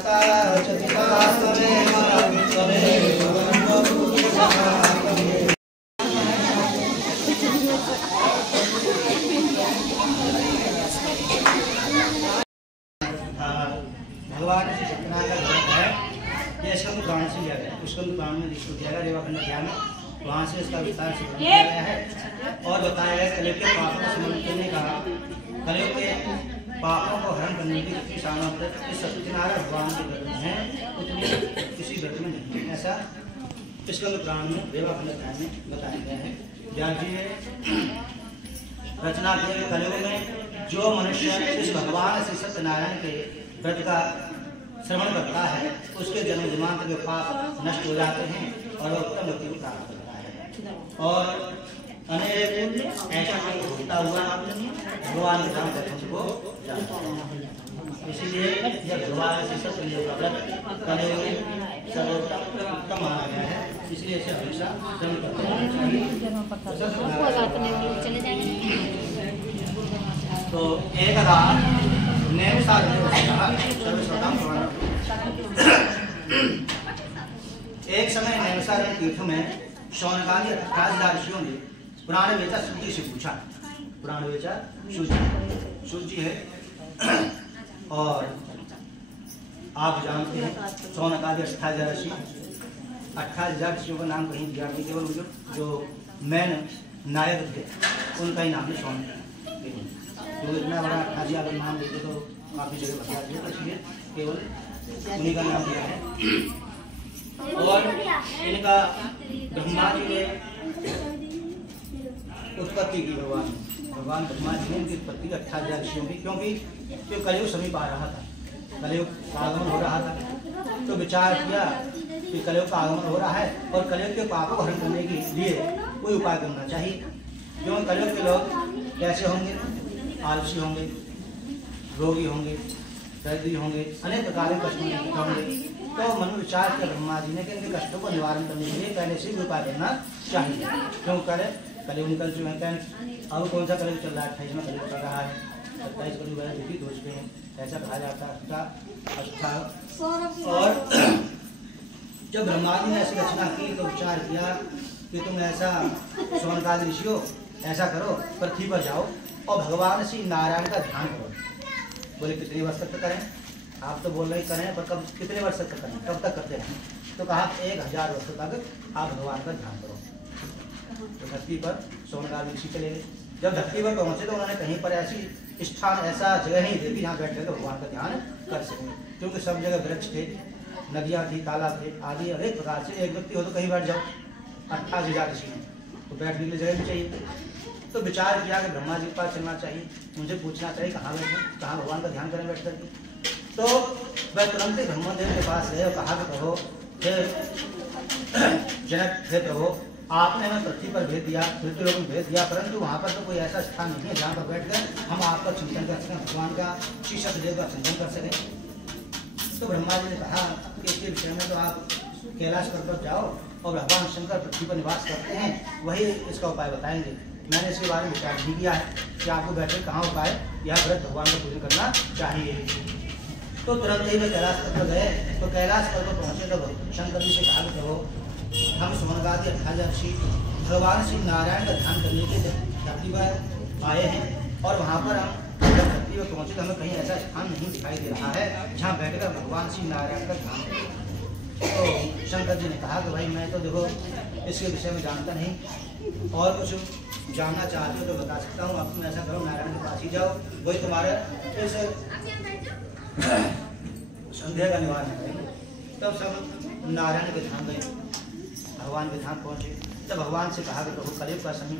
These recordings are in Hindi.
माता च पिता त्वमेव त्वमेव भगवान श्री सत्यनारायण का ग्रंथ है। यह स्कंद पुराण से लिया गया, स्कंद पुराण में जिसको दिया गया रेवाखंड अध्याय में, वहाँ से इसका विस्तार से किया गया है और बताया गया कलयुग के पापों को समाप्त करने का, कलयुग के पापों को हरण करने की जितनी सामर्थ्य इस सत्यनारायण भगवान के व्रत में है उतनी किसी व्रत में नहीं। ऐसा स्कंद पुराण में रेवाखंड अध्याय में बताया गया है। व्यास जी ने रचना किए कलयुग में जो मनुष्य इस भगवान श्री सत्यनारायण के व्रत का श्रवण करता है उसके जन्म जन्मांतर के पाप नष्ट हो जाते हैं और वह उत्तम गति को प्राप्त करता है और अनेक ऐसा होता हुआ भगवान के धाम तक को जाता है। इसीलिए जब भगवान श्री सत्यनारायण का व्रत कलयुग में सर्वोत्तम माना गया है, इसलिए इसे हमेशा श्रवण करना चाहिए। तो एक समय नैमिषारण्य तीर्थ में शौनकादि 28,000 ऋषियों ने पुराण वेचा सूर्य से पूछा। पुराण वेचा सूर्य है और आप जानते हैं शौनकादि 28,000 ऋषि, 28,000 ऋषियों का नाम कहीं दिया नहीं, केवल जो मेन नायक थे उनका ही नाम है शौनक। तो इतना बड़ा 28,000 का नाम देते तो काफी जगह बता दिया, इसलिए केवल उन्हीं का नाम दिया है। और इनका ब्रह्मा जी ने उत्पत्ति की, भगवान ब्रह्मा जी ने इनकी उत्पत्ति 28,000 ऋषियों की, क्योंकि जो कलयुग समीप आ रहा था, कलयुग का आगमन हो रहा था, तो विचार किया कि कलयुग का आगमन हो रहा है और कलयुग के पापों को हरण करने के लिए कोई उपाय करना चाहिए। क्योंकि कलयुग के लोग कैसे होंगे, आलसी होंगे, रोगी होंगे, दरिद्री होंगे, अनेक प्रकार के कष्ट होंगे। तो मन विचार किया ब्रह्मा जी ने कि इनके कष्टों को निवारण करने के लिए पहले से भी उपाय करना चाहिए। क्यों करे कलयुग निकल चुके हैं, अब कौन सा कलयुग चल रहा है, 28वां कलयुग चल रहा है, 27 कलयुग है, दुखी दोष पे हैं, ऐसा कहा जाता है। और जब ब्रह्मा जी ने ऐसी रचना की तो विचार किया कि तुम ऐसा शौनकादि ऋषियों ऐसा करो, पृथ्वी पर जाओ और भगवान श्री नारायण का ध्यान करो। बोले कितने वर्ष तक करें, आप तो बोल रहे करें, पर कब कितने वर्ष तक करें, कब तक करते हैं? तो कहा 1000 वर्षों तक आप भगवान का ध्यान करो। तो धरती पर शौनकादि ऋषि चले गए। जब धरती पर पहुंचे तो उन्होंने कहीं पर ऐसी स्थान, ऐसा जगह नहीं देखी जहाँ बैठ कर भगवान का ध्यान कर सकें, क्योंकि सब जगह वृक्ष थे, नदियाँ थी, तालाब थे आदि, अनेक प्रकार से एक व्यक्ति हो तो कहीं बैठ जाओ, 28,000 ऋषि हैं तो बैठने के लिए जगह भी चाहिए। तो विचार किया कि ब्रह्मा जी के पास चलना चाहिए, मुझे पूछना चाहिए कहाँ बैठे, कहाँ भगवान का ध्यान करें बैठ करके। तो वह तुरंत ही ब्रह्मदेव के पास गए और कहा कि प्रभु हे जनक, हे प्रभु आपने हमें पृथ्वी पर भेज दिया, मृत्यु लोक में भेज दिया, परंतु वहाँ पर तो कोई ऐसा स्थान नहीं है जहाँ पर बैठ कर हम आपका चिंतन कर सकें, भगवान का श्री सत्यदेव का चिंतन कर सकें। तो ब्रह्मा जी ने कहा कि इसके विषय में तो आप कैलाश पर्वत जाओ और भगवान शंकर पृथ्वी पर निवास करते हैं, वही इसका उपाय बताएंगे। मैंने इसके बारे में विचार नहीं किया है कि आपको बैठे कहाँ उपाय, यह व्रत भगवान का पूजन करना चाहिए। तो तुरंत ही वे कैलाश पर्वत गए। तो कैलाश पर्वत पहुँचे तो शंकर जी से कहा कि प्रभु हम शौनकादि 28,000 ऋषि भगवान श्री नारायण का ध्यान करने के लिए धरती पर आए हैं और वहाँ पर हम जब धरती पर पहुँचे तो हमें कहीं ऐसा स्थान नहीं दिखाई दे रहा है जहाँ बैठकर भगवान श्री नारायण का ध्यान करें। तो शंकर जी ने कहा कि भाई मैं तो देखो इसके विषय में जानता नहीं, और कुछ जानना चाहते हो तो बता सकता हूँ। अब तुम ऐसा करो, नारायण के पास ही जाओ, वही तुम्हारे इस संदेह का निवारण करेंगे। तब सब नारायण के धाम गए, भगवान के धाम पहुँचे। तब भगवान से कहा कि प्रभु कलयुग का समय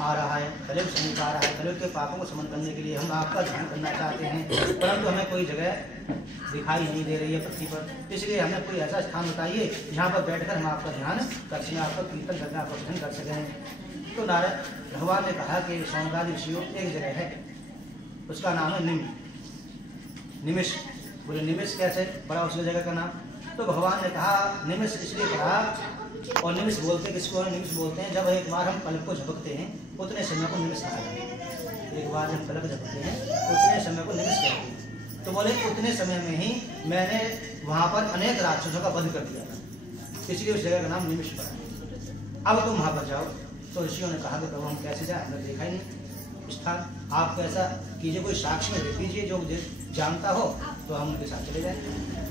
आ रहा है, कलयुग समीप आ रहा है, कलयुग के पापों को समन करने के लिए हम आपका ध्यान करना चाहते हैं, परंतु हमें कोई जगह दिखाई नहीं दे रही है पृथ्वी पर, इसलिए हमें कोई ऐसा स्थान बताइए जहाँ पर बैठकर हम आपका ध्यान कर सकें, आपका कीर्तन करना, आपका भजन कर सकें। तो नारायण भगवान ने कहा कि शौनकादि ऋषियों एक जगह है, उसका नाम है निमिष। बोले निमिष कैसे पड़ा उस जगह का नाम? तो भगवान ने कहा निमिष इसलिए पड़ा, और निमिष बोलते किसको है? निमिष बोलते हैं जब एक बार हम पलक को झपकते हैं उतने समय को निमिष कहा जाता है। एक बार जब पलक झपकते हैं उतने समय को निमिष कहते हैं। तो बोले उतने समय में ही मैंने वहां पर अनेक राक्षसों का वध कर दिया था, इसलिए उस जगह का नाम निमिष पड़ा। अब तुम वहां पर जाओ। तो ऋषियों ने कहा कि प्रभु हम कैसे जाए, हमने देखा ही नहीं स्थान, आप कैसा कीजिए, कोई साक्ष्य में देख लीजिए जो जानता हो तो हम उनके साथ चले जाए।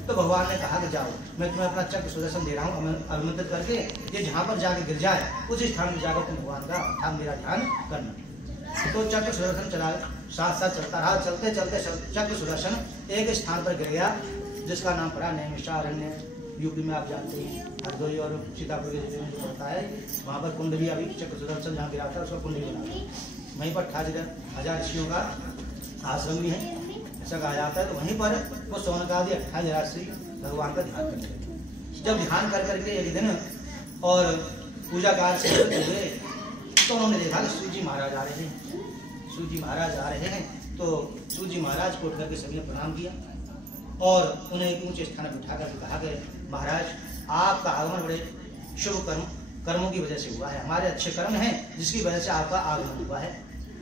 तो भगवान ने कहा कि जाओ, मैं तुम्हें अपना चक्र सुदर्शन दे रहा हूँ, अनुमंत्रित करके ये जहाँ पर जाके गिर जाए उस स्थान में जाकर तुम भगवान का ध्यान, मेरा ध्यान करना। तो चक्र सुदर्शन चला, साथ साथ चलता रहा। चलते चलते चक्र सुदर्शन एक स्थान पर गिर गया जिसका नाम पड़ा नैमिषारण्य। यूपी में आप जानते हैं, हरदोई और सीतापुर के जो होता है वहाँ पर कुंड भी, अभी चक्र सुदर्शन जहाँ गिरा था उसका कुंड भी बना, वहीं पर 18,000 ऋषियों का आश्रम भी है ऐसा कहा जाता है। तो वहीं पर वो सोनकादि 18,000 ऋषि भगवान का ध्यान करते हैं। जब ध्यान कर करके एक दिन और पूजा कार्य से हुए तो उन्होंने देखा कि सूजी महाराज आ रहे हैं, सूजी महाराज आ रहे हैं। तो सूजी महाराज को उठ करके सभी ने प्रणाम किया और उन्हें एक ऊंचे स्थान पर उठा करके कहा कि महाराज आपका आगमन बड़े शुभ कर्मों की वजह से हुआ है, हमारे अच्छे कर्म हैं जिसकी वजह से आपका आगमन हुआ है।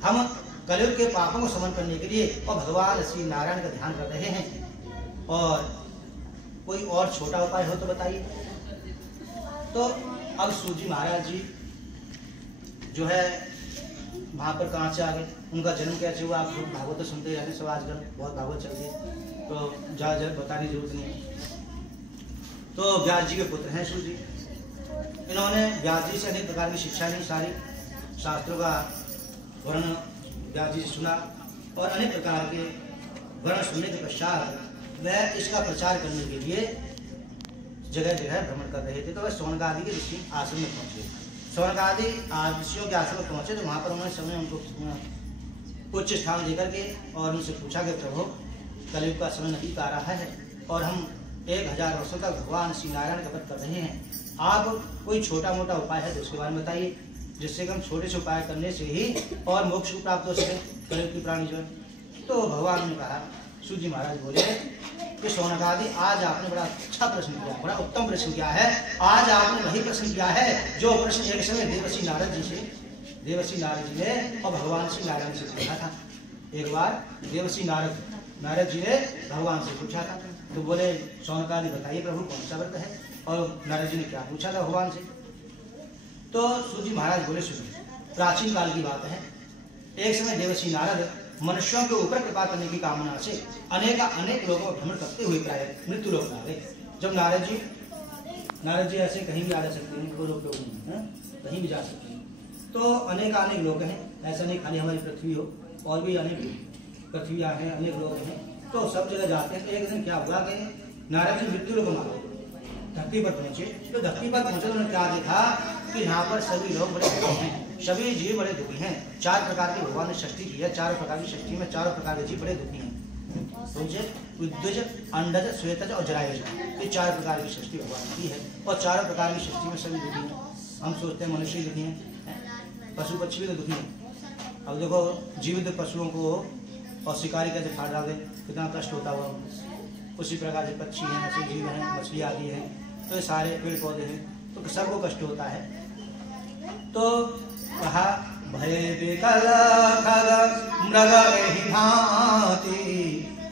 हम कलयुग के पापों को समन करने के लिए और भगवान श्री नारायण का ध्यान कर रहे हैं, और कोई और छोटा उपाय हो तो बताइए। तो अब सूजी महाराज जी जो है वहाँ पर कहाँ से आ गए, उनका जन्म कैसे हुआ, आप भागवत तो सुनते रहते सब, आजकल बहुत भागवत चल रही है तो ज़्यादा बताने की जरूरत नहीं है। तो व्यास जी के पुत्र हैं सूजी। इन्होंने व्यास जी से अनेक प्रकार की शिक्षा ली, सारी शास्त्रों का वर्ण व्यास जी से सुना और अनेक प्रकार के वर्ण सुनने के पश्चात वह इसका प्रचार करने के लिए जगह जगह भ्रमण कर रहे थे। तो वह सोनकादि के ऋषि आश्रम में पहुंचे। सोनकादि ऋषियों के आश्रम में पहुंचे तो वहां पर उन्होंने समय उनको उच्च स्थान देकर के और उनसे पूछा कि प्रभु कलयुग का समय नजदीक आ रहा है और हम 1000 वर्षों तक भगवान श्री नारायण का व्रत कर रहे हैं, आप कोई छोटा मोटा उपाय है तो उसके बारे में बताइए जिससे कि हम छोटे से उपाय करने से ही और मोक्ष को प्राप्त हो सके कलयुग की प्राणी जो है। तो भगवान ने कहा, सूजी महाराज बोले कि सोनकादि आज आपने बड़ा अच्छा प्रश्न किया, बड़ा उत्तम प्रश्न किया है। आज आपने वही प्रश्न किया है जो प्रश्न एक समय देवर्षि नारद जी ने और भगवान श्री नारायण से पूछा था। एक बार देवर्षि नारद जी ने भगवान से पूछा था। तो बोले सोनकादि बताइए प्रभु कौन सा व्रत है, और नारद जी ने क्या पूछा था भगवान से। तो सूजी महाराज बोले सुनिए, प्राचीन काल की बात है, एक समय देवर्षि नारद मनुष्यों के ऊपर कृपा करने की कामना से अनेक लोगों को भ्रमण करते हुए प्राय मृत्यु लोक आ गए। जब नारद जी ऐसे कहीं भी आ जा सकते हैं, कोई रोक टोक नहीं है, कहीं भी जा सकते हैं। तो अनेक लोग हैं, ऐसा नहीं खाली हमारी पृथ्वी हो, और भी अनेक पृथ्वियाँ हैं, अनेक लोग हैं, तो सब जगह जाते हैं। तो एक दिन क्या हुआ कि नारद जी मृत्यु लोक में आ गए, धरती पर पहुंचे। तो धरती पर पहुंचे तो उन्होंने क्या देखा कि यहाँ पर सभी लोग बड़े दुखी हैं, सभी जीव बड़े दुखी हैं। 4 प्रकार की भगवान ने सृष्टि की है, 4 प्रकार की सृष्टि में 4 प्रकार के जीव बड़े दुखी हैं। विद्युज, अंडज, श्वेतज और जरायुज, ये 4 प्रकार की सृष्टि भगवान की है और 4 प्रकार की सृष्टि में सभी दुखी हैं। हम सोचते हैं मनुष्य दुखी हैं, पशु पक्षी भी तो दुखी हैं। अब देखो जीवित पशुओं को और शिकारी कैसे फाड़ डाल दे, कितना कष्ट होता हुआ। उसी प्रकार से पक्षी हैं, ऐसे जीव हैं, मछली आदि हैं, तो ये सारे पेड़ पौधे हैं, तो सबको कष्ट होता है। तो कहा भय विकल खग मृग एहि भांति,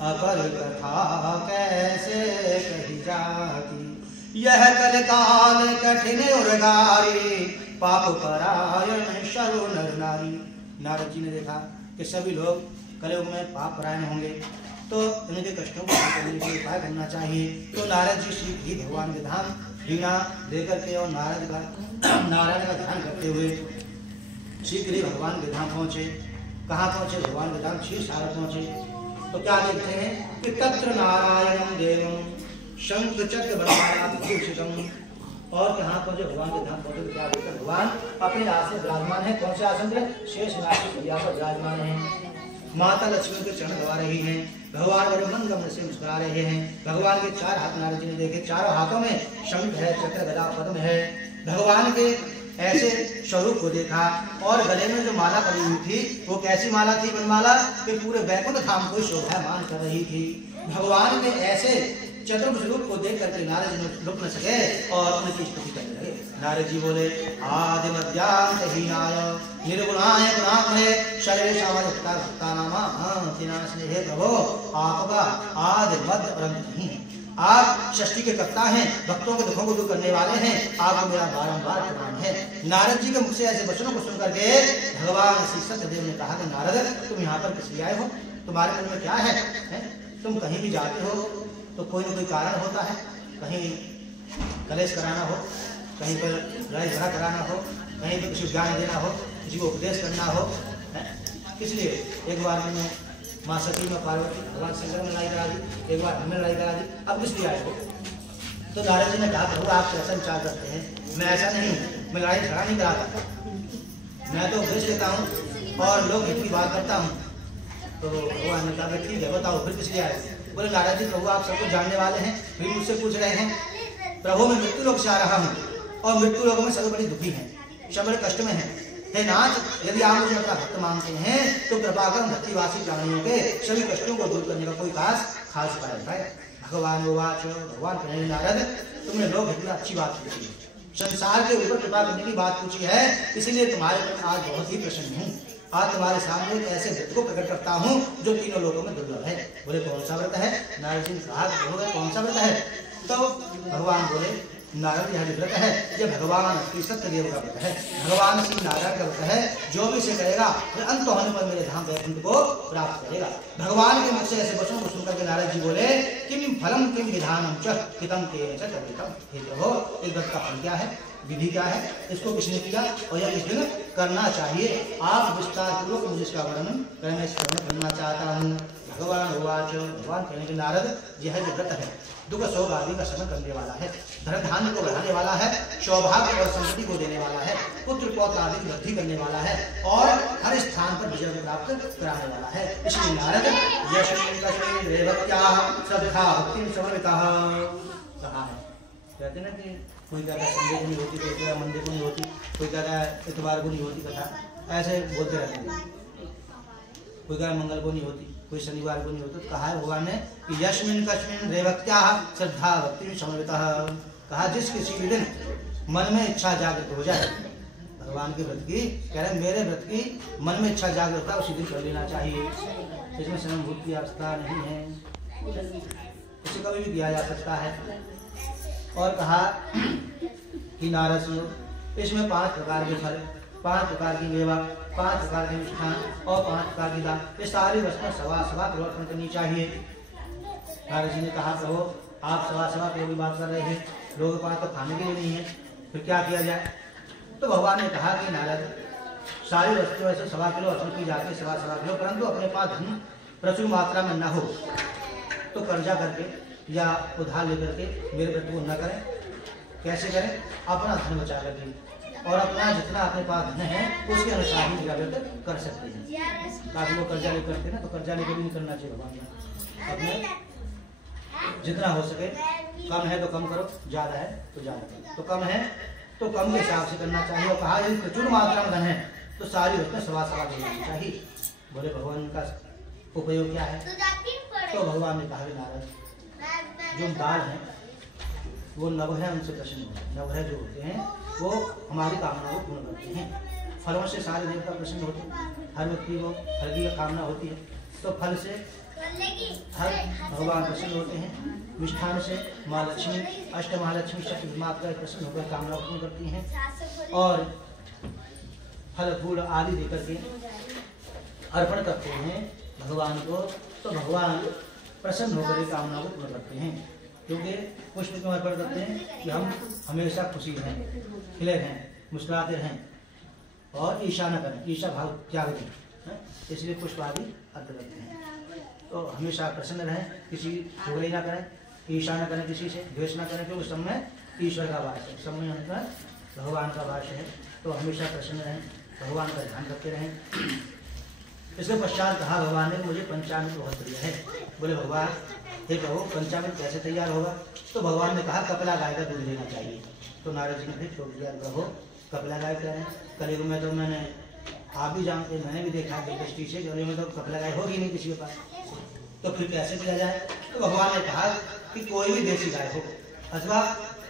अपर कथा कैसे कही जाती। यह कल काल कठिन उर्गारी, पाप परायण सर्व नर नारी। नारद जी ने देखा कि सभी लोग कलयुग में पाप परायण होंगे, तो उनके कष्टों को दूर करने के लिए उपाय करना चाहिए। तो नारद जी शीघ्र ही भगवान के धाम वीणा देकर के और नारायण का ध्यान करते हुए शीघ्र ही भगवान के धाम पहुँचे। कहाँ पहुँचे? भगवान के धाम क्षीरसागर पहुँचे। तो क्या देखते हैं कि तत्र नारायणं देवं शंख चक्र विभूषितम्। और कहाँ पहुँचे? भगवान के धाम पहुँचे तो क्या देखते हैं? भगवान अपने आसन में विराजमान है। कौन से आसन पर? शेषनाग की शैया पर विराजमान है। माता लक्ष्मी के चरण दबा रही हैं। भगवान बड़े मन गमन से मुस्कुरा रहे हैं। भगवान के 4 हाथ नारद जी ने देखे, चारों हाथों में शंख है, चक्र, गदा, पद्म है। भगवान के ऐसे स्वरूप को देखा और गले में जो माला पड़ी हुई थी वो कैसी माला थी? वनमाला कि पूरे वैकुंठ धाम को शोभायमान कर रही थी। भगवान के ऐसे चतुर्भुज रूप को देख करके नारद जी रुक न सके और उनकी स्तुति करने लगे। नारद जी बोले आदि मध्यांतहीनाय निर्गुणाय गुणामये सर्वेषामयुक्ता भक्तानामा तिनाशने। हे प्रभु, आपका आदि मध्य और अंत नहीं है। आप सृष्टि के कर्ता हैं, भक्तों के दुखों को दूर करने वाले हैं। आपको मेरा बारंबार प्रणाम है। नारद जी के मुख से ऐसे वचनों को सुनकर के भगवान श्री सत्यदेव ने कहा कि नारद, तुम यहाँ पर किस लिए आए हो? तुम्हारे मन में क्या है? तुम कहीं भी जाते हो तो कोई न कोई कारण होता है। कहीं कलेश कराना हो, कहीं पर लड़ाई झगड़ा कराना हो, कहीं पर किसी को ज्ञान देना हो, किसी को उपदेश करना हो। इसलिए एक बार मैंने माँ सती में पार्वती भगवान शंकर में लड़ाई करा दी, एक बार हमें लड़ाई करा दी, अब किस लिए आए हो? तो नारद जी ने कहा प्रभु, आप कैसा विचार करते हैं? मैं ऐसा नहीं हूँ, मैं लड़ाई झगड़ा नहीं कराता, मैं तो उपदेश देता हूँ और लोग हित की बात करता हूँ। तो भगवान ने कहा ठीक है, बताओ फिर किस लिए आए? बोले नारद जी, प्रभु आप सब कुछ जानने वाले हैं, फिर मुझसे पूछ रहे हैं। प्रभु, मैं मृत्यु लोक से आ रहा हूँ और मृत्यु लोक में सब बड़ी दुखी हैं, सब बड़े कष्ट में हैं। हे नाथ, यदि आप मुझे अपना भक्त मानते हैं तो कृपा कर भक्तिवासी प्राणियों के सभी कष्टों को दूर करने का कोई खास उपाय है। भगवान उवाच, भगवान कहे नारद, तुमने लोग हित में अच्छी बात पूछी है, संसार के ऊपर कृपा करने की बात पूछी है, इसीलिए तुम्हारे पर आज बहुत ही प्रसन्न हूँ। आज तुम्हारे सामने एक ऐसे व्रत को प्रकट करता हूँ जो तीनों लोगों में दुर्लभ है। बोले कौन सा व्रत है? नारद जी ने कहा कौन सा व्रत है? तो भगवान बोले नारद, यह व्रत है जो भगवान श्री सत्यदेव का व्रत है, भगवान श्री नारायण का व्रत है। जो भी इसे करेगा वह अंत होने पर मेरे धाम वैकुंठ को प्राप्त करेगा। भगवान के मुख से ऐसे वचनों को सुनकर के नारद जी बोले किम फलम किम विधानम च हितम तेन च तदितम। हे प्रभु, इस व्रत का फल क्या है, विधि क्या है, इसको किसने किया और यह किस दिन करना चाहिए? आप विस्तार पूर्वक मुझे इसका वर्णन करना चाहता हूँ। भगवान उवाच, भगवान कहने के नारद, यह जो व्रत है दुख शोक आदि का शमन करने वाला है, धन धान्य को बढ़ाने वाला है, सौभाग्य और संपत्ति को देने वाला है, पुत्र पौत्र आदि की वृद्धि करने वाला है और हर स्थान पर विजय प्राप्त कराने वाला है। इसलिए नारद यशस्वी रेवत्याः श्रद्धा भक्ति समर्पितः कहा है। कहते ना कि कोई कहता है संडे को नहीं होती, कोई कहता मंडे को नहीं होती, कोई कहता है इतवार को नहीं होती कथा, ऐसे बोलते रहते हैं। कोई कहता मंगल को नहीं होती, कोई शनिवार को नहीं होती। तो कहा है भगवान ने कि यस्मिन् कस्मिन् रेवत्याः श्रद्धा भक्ति समर्पितः। कहा जिस किसी भी दिन मन में इच्छा जागृत हो जाए, भगवान के व्रत की कह रहे मेरे व्रत की मन में इच्छा जागृत है उसी दिन कर लेना चाहिए। इसमें सनुभूति की अवस्था नहीं है, इसे कभी भी किया जा सकता है। और कहा कि नारद सुनो, इसमें 5 प्रकार के फल, 5 प्रकार की मेवा, 5 प्रकार के मिष्ठान और 5 प्रकार की दान, ये सारी वस्तुएं सवा प्रवर्तन करनी चाहिए। नारद जी ने कहा प्रभु, आप सवा किलो की बात कर रहे हैं, लोगों के पास तो खाने के लिए नहीं है, फिर क्या किया जाए? तो भगवान ने कहा कि नारद, सारी वस्तुएं ऐसे 1.25 किलो अर्पण की जाती है, 1.25 किलो, परंतु अपने पास धन प्रचुर मात्रा में न हो तो कर्जा करके या उधार लेकर के मेरे व्रत को न करें। कैसे करें? अपना धन बचा करके और अपना जितना अपने पास धन है उसके अनुसार ही व्रत कर सकते हैं। काफी लोग कर्जा लेकर करते हैं ना, तो कर्जा लेकर भी नहीं करना चाहिए। भगवान अपने जितना हो सके, कम है तो कम करो, ज्यादा है तो ज्यादा करो, तो कम है तो कम के हिसाब से करना चाहिए। और कहा यदि प्रचुर मात्रा में धन है तो सारी वस्तुएं 1.25 लेनी चाहिए। बोले भगवान का उपयोग क्या है? तो भगवान ने कहा नारद, जो दाल है वो नवग्रह उनसे प्रसन्न होते हैं। नवग्रह जो होते हैं वो हमारी कामना को पूर्ण करते हैं। फलों से सारे देवता प्रसन्न होते हैं, हर व्यक्ति को फल की कामना होती है, तो फल से हर भगवान प्रसन्न होते हैं। मिष्ठान से माँ लक्ष्मी, अष्ट महालक्ष्मी शक्ति माता प्रसन्न होकर कामना पूर्ण करती हैं और फल फूल आदि देकर के अर्पण करते हैं भगवान को, तो भगवान प्रसन्न होकर कामना को पूर्ण करते हैं। क्योंकि पुष्प क्यों अर्पण करते हैं? कि हम हमेशा खुशी रहें, खिले रहें, मुस्कुराते रहें और ईर्ष्या न करें, ईर्ष्या भाव त्याग दें, इसलिए पुष्प आदि अर्पण करते हैं। तो हमेशा प्रसन्न रहें, किसी चुगली ना करें, ईर्ष्या न करें, किसी से द्वेष न करें, क्योंकि सब में ईश्वर का वास है, सब में उनका भगवान का वास है। तो हमेशा प्रसन्न रहें, भगवान का ध्यान रखते रहें। इसके पश्चात कहा भगवान ने मुझे पंचामृत बहुत प्रिय है। बोले भगवान हे कहो पंचामृत कैसे तैयार होगा? तो भगवान ने कहा कपिला गाय का दूध लेना चाहिए। तो नारद जी ने फिर छोड़ दिया, कहो कपिला गाय क्या है? कलयुग में तो मैंने, आप भी जानते, मैंने भी देखा दृष्टि से, कलयुग में तो कपिला गाय होगी नहीं किसी के पास, तो फिर कैसे किया जाए? तो भगवान ने कहा कि कोई भी देसी गाय हो अथवा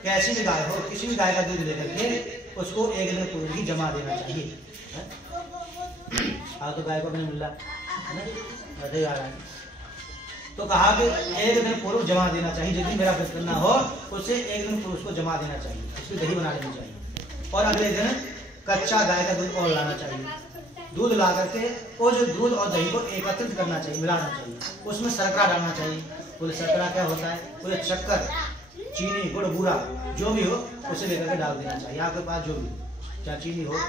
कैसी भी गाय हो, किसी भी गाय का दूध लेकर के उसको एक दिन पूर्व ही जमा देना चाहिए। तो गाय को अपने मिल रहा है आ रहा है, तो कहा कि एक दिन पूर्व जमा देना चाहिए। जिस दिन मेरा व्रत करना हो उससे एक दिन पूर्व उसको जमा देना चाहिए, उसकी दही बना लेनी चाहिए। और अगले दिन कच्चा गाय का दूध और लाना चाहिए। दूध ला करके वो जो दूध और दही को एकत्रित करना चाहिए, मिलाना चाहिए। उसमें शर्करा डालना चाहिए। बोले शर्करा क्या होता है? बोले शक्कर, चीनी, गुड़, बूरा जो भी हो उसे लेकर के डाल देना चाहिए। आपके पास जो भी, चाहे चीनी हो,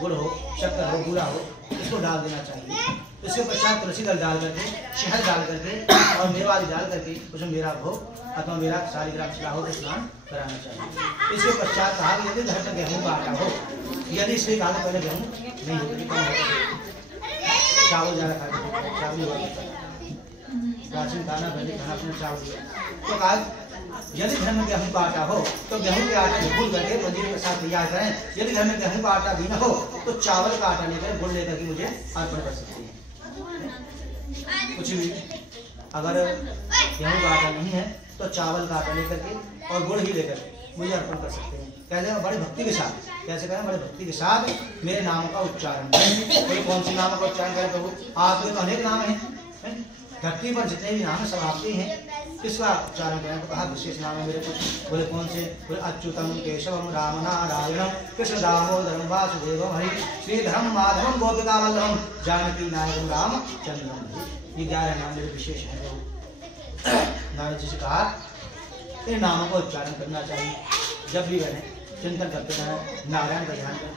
गुड़ हो, शक्कर हो, बूरा हो, इसको डाल देना चाहिए। इसके पश्चात तुलसी दल डाल करके, शहद डाल करके और मेवा आदि डाल करके उसमें मेरा भोग अथवा मेरा शालिग्राम शिला हो तो स्नान कराना चाहिए। इसके पश्चात कहा यदि घर में गेहूँ का आटा हो, यदि इसलिए कहा पहले गेहूँ नहीं होती, चावल ज़्यादा खाते, चावल हुआ प्राचीन खाना पहले खाना अपने चावल दिया। तो कहा यदि घर में गेहूँ का आटा हो तो गेहूँ के आटे को भून करके मंदिर के साथ तैयार करें। यदि घर में गेहूँ का आटा भी न हो तो चावल का आटा लेकर गुड़ लेकर के मुझे अर्पण कर सकते हैं। कुछ भी अगर गेहूँ का आटा नहीं है तो चावल का आटा लेकर के और गुड़ ही लेकर मुझे अर्पण कर सकते हैं। कहते हैं बड़ी भक्ति के साथ, कैसे करें? बड़े भक्ति के साथ मेरे नाम का उच्चारण करें। कोई कौन से नाम का उच्चारण करें प्रभु? आपके तो अनेक नाम हैं, धरती पर जितने भी नाम है सब आपके ही हैं। किसका उच्चारण करें? तो कहा विशेष नाम है मेरे कुछ। बोले कौन से? बोले अच्युतम केशवम राम नारायणम कृष्ण दामोदरम वासुदेवम हरि श्रीधरम माधवम गोपिका वल्लभम जानकी नायकम राम चंद्रम। ये 11 नाम मेरे विशेष हैं। नारद जी से कहा इन नामों का उच्चारण करना चाहिए। जब भी बने चिंतन करते रहें, नारायण का ध्यान करें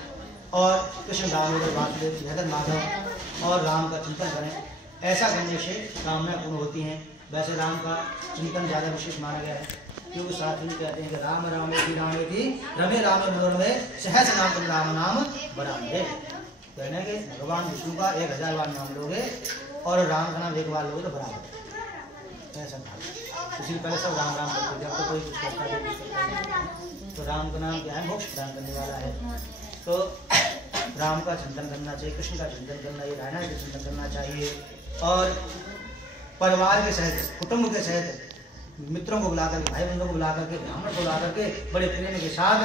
और कृष्ण दामोदर वासुदेव जगत माधव और राम का चिंतन करें। ऐसा करने से कामनाएं पूर्ण होती हैं। वैसे राम का चिंतन ज़्यादा विशेष माना गया है, क्योंकि साथ ही कहते हैं कि राम रामेति रामेति रमे राम मनोरमे सहस्र नाम राम नाम बरामदे। कहने के भगवान विष्णु का 1000 बार नाम लोगे और राम का नाम 1 बार लोगे तो बराबर। ऐसा था, इसलिए पहले सब राम राम करते थे, अब तो कोई कुछ करता नहीं। तो राम का नाम क्या है? मोक्ष प्रदान करने वाला है। तो राम का चिंतन करना चाहिए, कृष्ण का चिंतन करना चाहिए, नारायण का चिंतन करना चाहिए। और परिवार के सहित, कुटुंब के सहित, मित्रों को बुला करके, भाई बंधुओं को बुला करके, ब्राह्मण को बुला करके बड़े प्रेम के साथ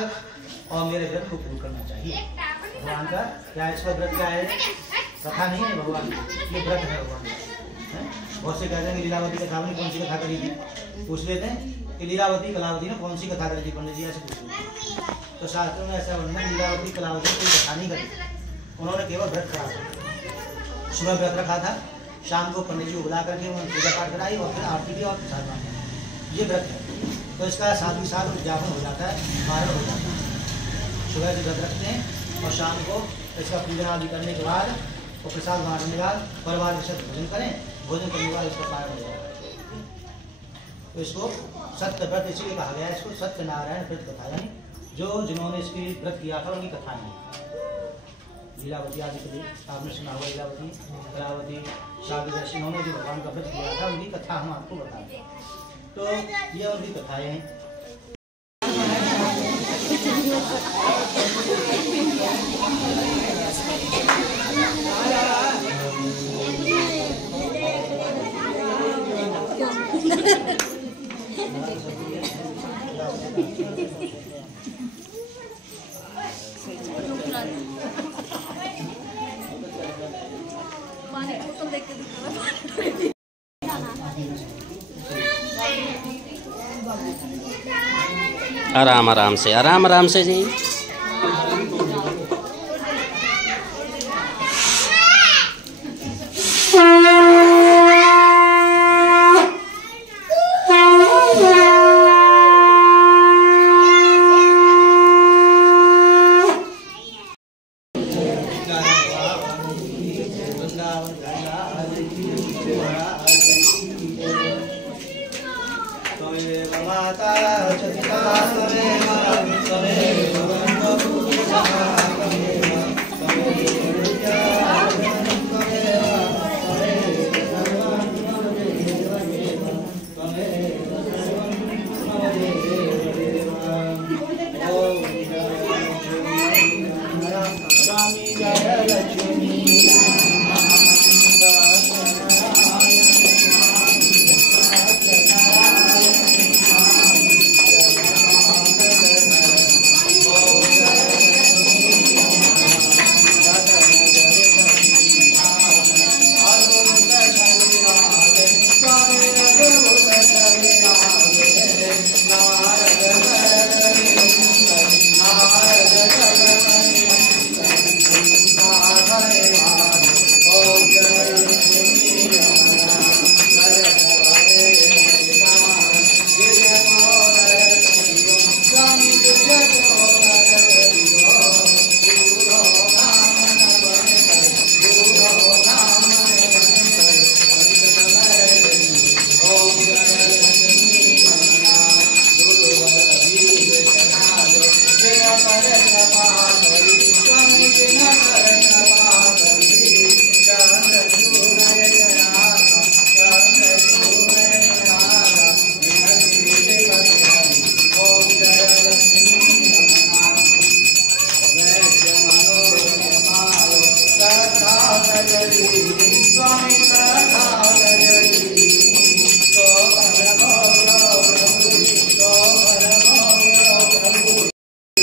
और मेरे व्रत को पूर्ण करना चाहिए। भगवान का क्या इसका व्रत क्या है? कथा नहीं है भगवान, ये व्रत है भगवान का। बहुत से कहते हैं कि लीलावती कथा ने कौन सी कथा करी थी, पूछ लेते हैं कि लीलावती कलावती ने कौन सी कथा करी थी, पंडित जी ऐसे पूछते। तो शास्त्रों में ऐसा वर्णन, लीलावती कलावती ने कोई कथा नहीं करी, उन्होंने केवल व्रत करा। सुबह व्रत रखा था, शाम को पंडित जी को बुला करके उन्होंने पूजा पाठ कराई और फिर आरती की और प्रसाद मांगा। ये व्रत है। तो इसका साथ ही साथ उद्यापन हो जाता है, मारण हो जाता है। सुबह से व्रत रखते हैं और शाम को इसका पूजन आदि करने के बाद और प्रसाद बांटने के बाद परिवार के साथ भोजन करें। भोजन करने के बाद इसका पारण हो जाता है। तो इसको सत्य व्रत इसीलिए कहा गया है। इसको सत्यनारायण व्रत कथा, यानी जो जिन्होंने इसकी व्रत किया था उनकी कथा नहीं। लीलावती आदि के लिए आपने सुना होगा, लीलावती, कलावती, शादी, इन्होंने जो भगवान का व्रत किया था उनकी कथा हम आपको बताते हैं। तो ये उनकी कथाएं हैं। आराम आराम से, आराम आराम से जी।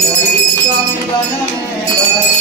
स्वामी वन में